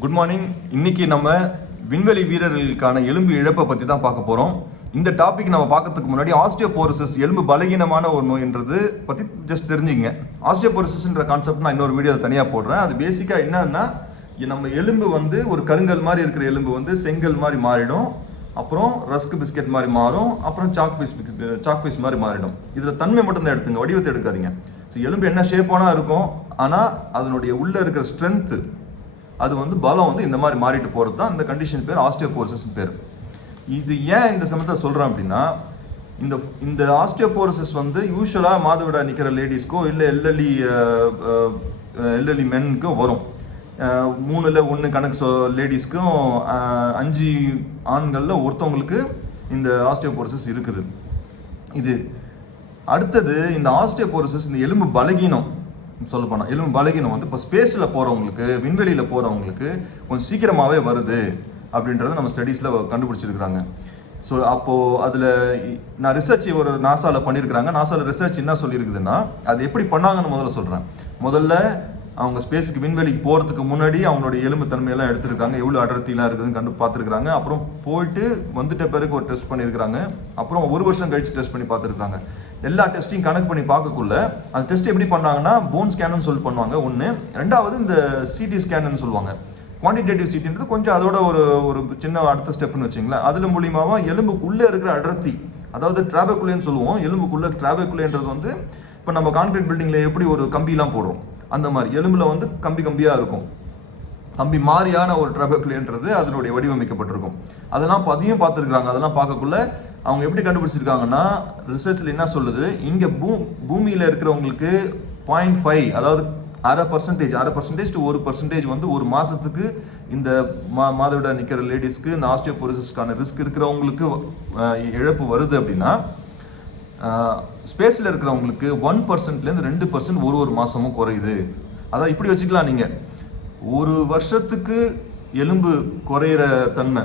Good morning இன்னைக்கு நம்ம விண்வெளி வீரர்களுக்கான எலும்பு இழப்பை பற்றி தான் பார்க்க போகிறோம் இந்த டாபிக் நம்ம பார்க்கறதுக்கு முன்னாடி ஆஸ்டியோபோரோசிஸ் எலும்பு பலகீனமான ஒரு நோய்ன்றது பற்றி ஜஸ்ட் தெரிஞ்சுங்க ஆஸ்டியோபோரோசிஸ்ன்ற கான்செப்ட் நான் இன்னொரு வீடியோவில் தனியாக போடுறேன். அது பேசிக்காக என்னன்னா நம்ம எலும்பு வந்து ஒரு கருங்கல் மாதிரி இருக்கிற எலும்பு வந்து செங்கல் மாதிரி மாறிடும். அப்புறம் ரஸ்க் பிஸ்கெட் மாதிரி மாறும். அப்புறம் சாக் பீஸ் சாக் பீஸ் மாதிரி மாறிடும். இதில் தன்மை மட்டும் தான் எடுத்துங்க. வடிவத்தை எடுக்காதீங்க. ஸோ எலும்பு என்ன ஷேப்பானா இருக்கும். ஆனால் அதனுடைய உள்ளே இருக்கிற ஸ்ட்ரென்த்து அது வந்து பலம் வந்து இந்த மாதிரி மாறிட்டு போகிறது தான் இந்த கண்டிஷன் பேர் ஆஸ்டியோபோரோசிஸ் பேர். இது ஏன் இந்த சமயத்தில் சொல்கிறேன் அப்படின்னா இந்த இந்த ஆஸ்டியோபோரோசிஸ் வந்து யூஸ்வலாக மாதவிடா நிற்கிற லேடிஸ்க்கோ இல்லை எல்எல்இ எல்எல்இ மென்னுக்கோ வரும். மூணில் ஒன்று கணக்கு சொ லேடிஸ்க்கும் அஞ்சு ஆண்களில் ஒருத்தவங்களுக்கு இந்த ஆஸ்டியோபோரோசிஸ் இருக்குது. இது அடுத்தது இந்த ஆஸ்டியோபோரோசிஸ் இந்த எலும்பு பலகீனம். சொல்ல போனால் எலும்பு பலகீனம் வந்து இப்போ ஸ்பேஸில் போகிறவங்களுக்கு விண்வெளியில் போகிறவங்களுக்கு கொஞ்சம் சீக்கிரமாகவே வருது அப்படின்றத நம்ம ஸ்டடீஸில் கண்டுபிடிச்சிருக்கிறாங்க. ஸோ அப்போது அதில் நான் ரிசர்ச் ஒரு நாசாவில் பண்ணியிருக்கிறாங்க நாசாவில் ரிசர்ச் என்ன சொல்லியிருக்குதுன்னா அது எப்படி பண்ணாங்கன்னு முதல்ல சொல்கிறேன் முதல்ல அவங்க ஸ்பேஸுக்கு விண்வெளிக்கு போகிறதுக்கு முன்னாடி அவங்களுடைய எலும்பு தன்மையெல்லாம் எடுத்திருக்காங்க. எவ்வளோ அடர்த்திலாம் இருக்குதுன்னு கண்டு பார்த்துருக்குறாங்க. அப்புறம் போயிட்டு வந்துட்ட பிறகு ஒரு டெஸ்ட் பண்ணியிருக்கிறாங்க. அப்புறம் ஒரு வருஷம் கழித்து டெஸ்ட் பண்ணி பார்த்துருக்காங்க எல்லா டெஸ்ட்டையும் கனெக்ட் பண்ணி பார்க்கக்குள்ள அந்த டெஸ்ட் எப்படி பண்ணாங்கன்னா போன் ஸ்கேனுன்னு சொல்லி பண்ணுவாங்க. ஒன்று ரெண்டாவது இந்த சிடி ஸ்கேனுன்னு சொல்லுவாங்க. குவான்டிடேட்டிவ் சிட்டின்றது கொஞ்சம் அதோட ஒரு ஒரு சின்ன அடுத்த ஸ்டெப்னு வச்சுங்களேன். அதில் மூலியமாக எலும்புக்குள்ளே இருக்கிற அடர்த்தி அதாவது டிராபேக்குள்ளேன்னு சொல்லுவோம். எலும்புக்குள்ளே டிராபேக்குள்ளேன்றது வந்து இப்போ நம்ம கான்கிரீட் பில்டிங்கில் எப்படி ஒரு கம்பிலாம் போடுறோம்? அந்த மாதிரி. எலும்பில் வந்து கம்பி கம்பியாக இருக்கும். கம்பி மாறியான ஒரு ட்ரபக்குலேன்றது அதனுடைய வடிவமைக்கப்பட்டிருக்கும். அதெல்லாம் அதையும் பார்த்துருக்காங்க அதெல்லாம் பார்க்கக்குள்ள அவங்க எப்படி கண்டுபிடிச்சிருக்காங்கன்னா ரிசர்ச்சில் என்ன சொல்லுது? இங்கே பூ பூமியில் இருக்கிறவங்களுக்கு பாயிண்ட் ஃபைவ் அதாவது அரை பர்சன்டேஜ் அரை பர்சன்டேஜ் டு ஒரு பர்சன்டேஜ் வந்து ஒரு மாதத்துக்கு இந்த மா மாதவிடா நிற்கிற லேடிஸ்க்கு இந்த ஆஸ்டியோபோரோசிஸ்க்கான ரிஸ்க் இருக்கிறவங்களுக்கு இழப்பு வருது அப்படின்னா ஸ்பேஸில் இருக்கிறவங்களுக்கு ஒன் பர்சன்ட்லேருந்து ரெண்டு பர்சன்ட் ஒரு ஒரு மாதமும் குறையுது. அதான் இப்படி வச்சுக்கலாம் நீங்கள் ஒரு வருஷத்துக்கு எலும்பு குறையிற தன்மை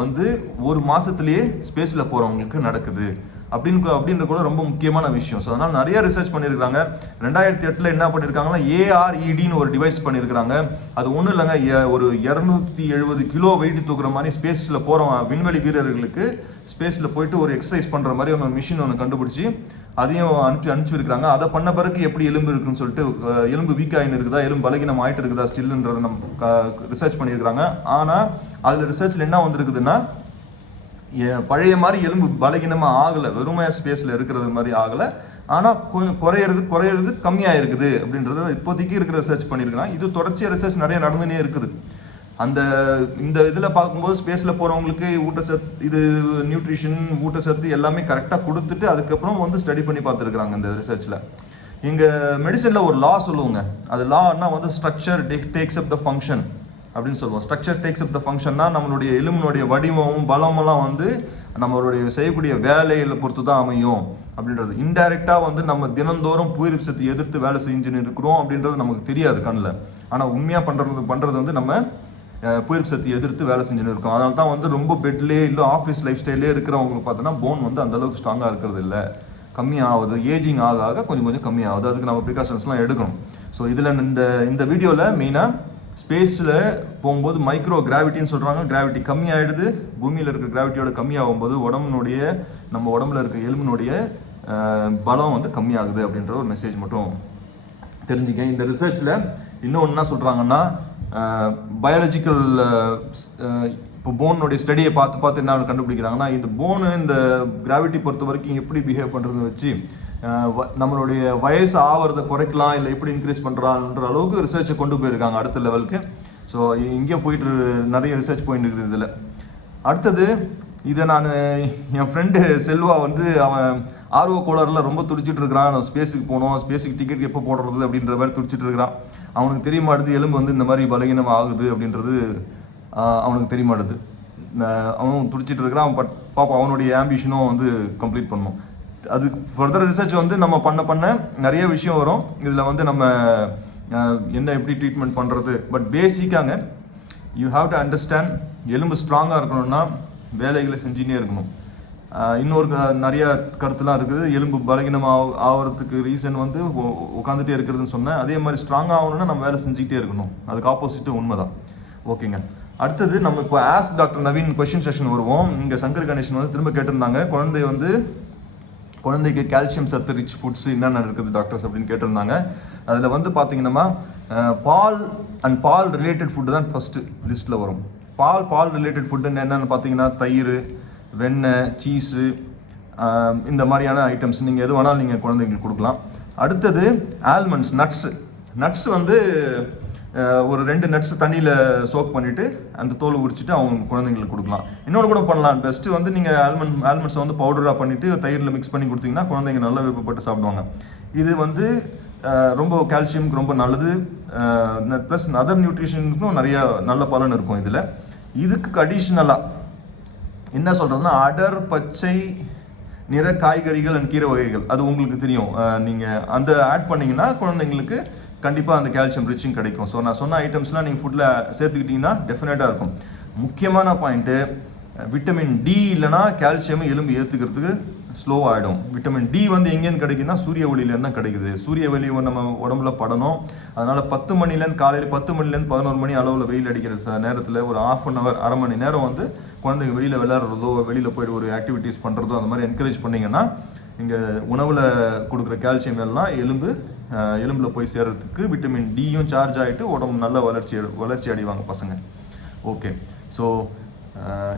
வந்து ஒரு மாதத்துலேயே ஸ்பேஸில் போகிறவங்களுக்கு நடக்குது. அப்படின்னு அப்படின்ற கூட ரொம்ப முக்கியமான விஷயம். ஸோ அதனால் நிறைய ரிசர்ச் பண்ணியிருக்காங்க ரெண்டாயிரத்தி எட்டில் என்ன பண்ணியிருக்காங்கன்னா ஏஆர்இடின்னு ஒரு டிவைஸ் பண்ணியிருக்காங்க அது ஒன்றும் இல்லைங்க. எ- ஒரு இரநூத்தி எழுபது கிலோ வெயிட் தூக்குற மாதிரி ஸ்பேஸில் போகிற விண்வெளி வீரர்களுக்கு ஸ்பேஸில் போயிட்டு ஒரு எக்ஸசைஸ் பண்ணுற மாதிரி ஒன்று மிஷின் ஒன்று கண்டுபிடிச்சி அதையும் அனுப்பி அனுப்பிச்சிருக்காங்க அதை பண்ண பிறகு எப்படி எலும்பு இருக்குன்னு சொல்லிட்டு எலும்பு வீக் ஆகின்னு இருக்குதா எலும்பு பலகீனம் ஆகிட்டு இருக்குதா ஸ்டில்ன்றதை நம்ம ரிசர்ச் பண்ணியிருக்கிறாங்க. ஆனால் அதில் ரிசர்ச்சில் என்ன வந்திருக்குதுன்னா பழைய மாதிரி எலும்பு பலகீனமாக ஆகலை. வெறுமையாக ஸ்பேஸில் இருக்கிறது மாதிரி ஆகலை. ஆனால் கொஞ்சம் குறையிறது குறையிறது கம்மியாக இருக்குது அப்படின்றத இப்போதைக்கு இருக்கிற ரிசர்ச் பண்ணியிருக்கிறாங்க இது தொடர்ச்சியாக ரிசர்ச் நிறைய நடந்துனே இருக்குது. அந்த இந்த இதில் பார்க்கும்போது ஸ்பேஸில் போகிறவங்களுக்கு ஊட்டச்சத்து இது நியூட்ரிஷன் ஊட்டச்சத்து எல்லாமே கரெக்டாக கொடுத்துட்டு அதுக்கப்புறம் வந்து ஸ்டடி பண்ணி பார்த்துருக்குறாங்க இந்த ரிசர்ச்சில் இங்கே மெடிசனில் ஒரு லா சொல்லுவோங்க. அது லான்னா வந்து structure takes up the function அப்படின்னு சொல்லுவோம். ஸ்ட்ரக்சர் டேக்ஸ் அப் த ஃபங்க்ஷன்னா நம்மளுடைய எலும்பினுடைய வடிவமும் பலமெல்லாம் வந்து நம்மளுடைய செய்யக்கூடிய வேலையில் பொறுத்து தான் அமையும் அப்படின்றது. இன்டைரக்டாக வந்து நம்ம தினந்தோறும் புயிரிப்சத்தை சக்தி எதிர்த்து வேலை செஞ்சுன்னு இருக்கிறோம் அப்படின்றது நமக்கு தெரியாது கண்ணில். ஆனால் உண்மையாக பண்ணுறது பண்ணுறது வந்து நம்ம அஹ், புயிர் சக்தி எதிர்த்து வேலை செஞ்சுன்னு இருக்கோம். அதனால தான் வந்து ரொம்ப பெட்லேயே இல்லை ஆஃபீஸ் லைஃப் ஸ்டைலே இருக்கிறவங்களுக்கு பார்த்தோன்னா போன் வந்து அந்தளவுக்கு ஸ்ட்ராங்காக இருக்கிறது இல்லை. கம்மியாகுது ஏஜிங் ஆக ஆக கொஞ்சம் கொஞ்சம் கம்மியாகுது அதுக்கு நம்ம ப்ரிகாஷன்ஸ்லாம் எடுக்கணும். ஸோ இதில் இந்த இந்த வீடியோவில் மெயினாக ஸ்பேஸில் போகும்போது மைக்ரோ கிராவிட்டின்னு சொல்கிறாங்க கிராவிட்டி கம்மியாயிடுது. பூமியில் இருக்கிற கிராவிட்டியோட கம்மியாகும்போது உடம்புனுடைய நம்ம உடம்புல இருக்க எலும்பினுடைய பலம் வந்து கம்மியாகுது அப்படின்ற ஒரு மெசேஜ் மட்டும் தெரிஞ்சுக்க இந்த ரிசர்ச்சில் இன்னும் என்ன சொல்கிறாங்கன்னா பயாலஜிக்கல் இப்போ போனுடைய ஸ்டடியை பார்த்து பார்த்து என்ன கண்டுபிடிக்கிறாங்கன்னா இந்த போனு இந்த கிராவிட்டி பொறுத்த வரைக்கும் எப்படி பிஹேவ் பண்ணுறதுன்னு வச்சு நம்மளுடைய வயசு ஆவறதை குறைக்கலாம் இல்லை எப்படி இன்க்ரீஸ் பண்ணுறான்ற அளவுக்கு ரிசர்ச்சை கொண்டு போயிருக்காங்க அடுத்த லெவலுக்கு ஸோ இங்கே போயிட்டு நிறைய ரிசர்ச் போயிட்டு இருக்குது இதில். அடுத்தது இதை நான் என் ஃப்ரெண்டு செல்வா வந்து அவன் ஆர்வ கோளாறில் ரொம்ப துடிச்சிட்டு இருக்கிறான். நான் ஸ்பேஸுக்கு போகணும் ஸ்பேஸுக்கு டிக்கெட் எப்போ போடுறது அப்படின்ற மாதிரி துடிச்சிட்டு இருக்கிறான். அவனுக்கு தெரிய மாட்டுது எலும்பு வந்து இந்த மாதிரி பலகீனம் ஆகுது அப்படின்றது அவனுக்கு தெரிய மாட்டுது. அவனும் துடிச்சிட்டு இருக்கிறான். பட் பாப்பா அவனுடைய ஆம்பிஷனும் வந்து கம்ப்ளீட் பண்ணணும் அது ஃபர்தர் ரிசர்ச் வந்து நம்ம பண்ண பண்ண நிறைய விஷயம் வரும். இதில் வந்து நம்ம என்ன எப்படி ட்ரீட்மெண்ட் பண்ணுறது பட் பேசிக்காங்க யூ ஹாவ் டு அண்டர்ஸ்டாண்ட் எலும்பு ஸ்ட்ராங்காக இருக்கணும்னா வேலைகளை செஞ்சுனே இருக்கணும். இன்னொரு க- நிறைய கருத்துலாம் இருக்குது. எலும்பு பலகீனம் ஆ ஆவறதுக்கு ரீசன் வந்து உட்காந்துட்டே இருக்கிறதுன்னு சொன்னேன். அதே மாதிரி ஸ்ட்ராங் ஆகணும்னா நம்ம வேலை செஞ்சுக்கிட்டே இருக்கணும். அதுக்கு ஆப்போசிட்டு உண்மைதான். ஓகேங்க அடுத்தது நம்ம இப்போ as doctor Naveen question session வருவோம். இங்கே சங்கர் கணேசன் வந்து திரும்ப கேட்டிருந்தாங்க. குழந்தை வந்து குழந்தைக்கு கால்சியம் சத்து ரிச் ஃபுட்ஸ் என்னென்ன இருக்குது டாக்டர்ஸ் அப்படின்னு கேட்டிருந்தாங்க. அதில் வந்து பார்த்தீங்கன்னா பால் அண்ட் பால் ரிலேட்டட் ஃபுட்டு தான் ஃபஸ்ட்டு லிஸ்ட்டில் வரும். பால் பால் ரிலேட்டட் ஃபுட்டுன்னு என்னென்னு பார்த்தீங்கன்னா தயிர் வெண்ணெய் சீஸு இந்த மாதிரியான ஐட்டம்ஸ் நீங்கள் எது வேணாலும் நீங்கள் குழந்தைங்களுக்கு கொடுக்கலாம். அடுத்தது ஆல்மண்ட்ஸ் நட்ஸு நட்ஸ் வந்து ஒரு ரெண்டு நட்ஸ் தண்ணியில் சோக் பண்ணிவிட்டு அந்த தோல் உரிச்சிட்டு அவங்க குழந்தைங்களுக்கு கொடுக்கலாம். இன்னொன்று கூட பண்ணலாம். பெஸ்ட்டு வந்து நீங்கள் ஆல்மண்ட் ஆல்மண்ட்ஸை வந்து பவுடராக பண்ணிவிட்டு தயிரில் மிக்ஸ் பண்ணி கொடுத்தீங்கன்னா குழந்தைங்க நல்லா விருப்பப்பட்டு சாப்பிடுவாங்க. இது வந்து ரொம்ப கால்சியம்க்கு ரொம்ப நல்லது. ப்ளஸ் அதர் நியூட்ரிஷனுக்கும் நிறையா நல்ல பலன் இருக்கும் இதில். இதுக்கு அடிஷ்னலாக என்ன சொல்கிறதுனா அடர் பச்சை நிற காய்கறிகள் அண்ட் கீரை வகைகள். அது உங்களுக்கு தெரியும். நீங்கள் அந்த ஆட் பண்ணிங்கன்னா குழந்தைங்களுக்கு கண்டிப்பாக அந்த கால்சியம் ரிச்சும் கிடைக்கும். ஸோ நான் சொன்ன ஐட்டம்ஸ்லாம் நீங்கள் ஃபுட்டில் சேர்த்துக்கிட்டிங்கன்னா டெஃபினட்டாக இருக்கும். முக்கியமான பாயிண்ட்டு விட்டமின் டி இல்லைனா கால்சியம் எலும்பு ஏற்றுக்கிறதுக்கு ஸ்லோவாகிடும் விட்டமின் டி வந்து எங்கேருந்து கிடைக்குதுன்னா சூரிய ஒளியிலேருந்து தான் கிடைக்குது. சூரிய ஒளி நம்ம உடம்புல படணும். அதனால் பத்து மணிலேருந்து காலையில் பத்து மணிலேருந்து பதினோரு மணி அளவில் வெயில் அடிக்கிற ச- நேரத்தில் ஒரு ஆஃப் அன் ஹவர் அரை மணி நேரம் வந்து குழந்தைங்க வெளியில் விளையாடுறதோ வெளியில் போயிட்டு ஒரு ஆக்டிவிட்டீஸ் பண்ணுறதோ அந்த மாதிரி என்கரேஜ் பண்ணீங்கன்னா இங்கே உணவில் கொடுக்குற கால்சியம் எல்லாம் எலும்பு எலும்பில் போய் சேர்கிறதுக்கு விட்டமின் டியும் சார்ஜ் ஆகிட்டு உடம்பு நல்ல வளர்ச்சி அடை- வளர்ச்சி அடைவாங்க பசங்க. ஓகே ஸோ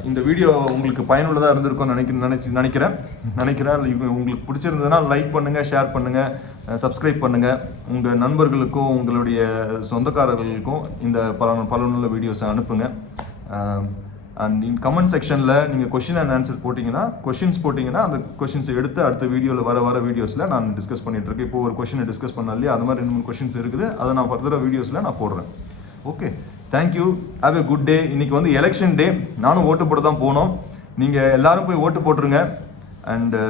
இந்த வீடியோ உங்களுக்கு பயனுள்ளதாக இருந்திருக்கும்னு நினைக்க நினச்சி நினைக்கிறேன். நினைக்கிறேன். உங்களுக்கு பிடிச்சிருந்ததுன்னா லைக் பண்ணுங்கள் ஷேர் பண்ணுங்கள் சப்ஸ்கிரைப் பண்ணுங்கள் உங்கள் நண்பர்களுக்கும் உங்களுடைய சொந்தக்காரர்களுக்கும் இந்த பல பலனுள்ள வீடியோஸை அனுப்புங்க. அண்ட் இன் கமெண்ட் செக்ஷனில் நீங்கள் கொஷின் அண்ட் ஆன்சர் போட்டிங்கன்னா கொஷின்ஸ் போட்டிங்கன்னா அந்த கொஷின்ஸை எடுத்து அடுத்த வீடியோவில் வர வர வீடியோஸில் நான் டிஸ்கஸ் பண்ணிகிட்டு இருக்கேன். இப்போ ஒரு கொஷினை டிஸ்கஸ் பண்ண இல்லையா? அது மாதிரி ரெண்டு மூணு கொஷின்ஸ் இருக்குது. அதை நான் ஃபர்தராக வீடியோஸில் நான் போடுறேன். Okay thank you have a good day இன்றைக்கி வந்து எலெக்ஷன் டே நானும் ஓட்டு போட தான் போனோம். நீங்கள் எல்லாரும் போய் ஓட்டு போட்டுருங்க. And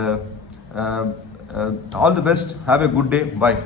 all the best have a good day bye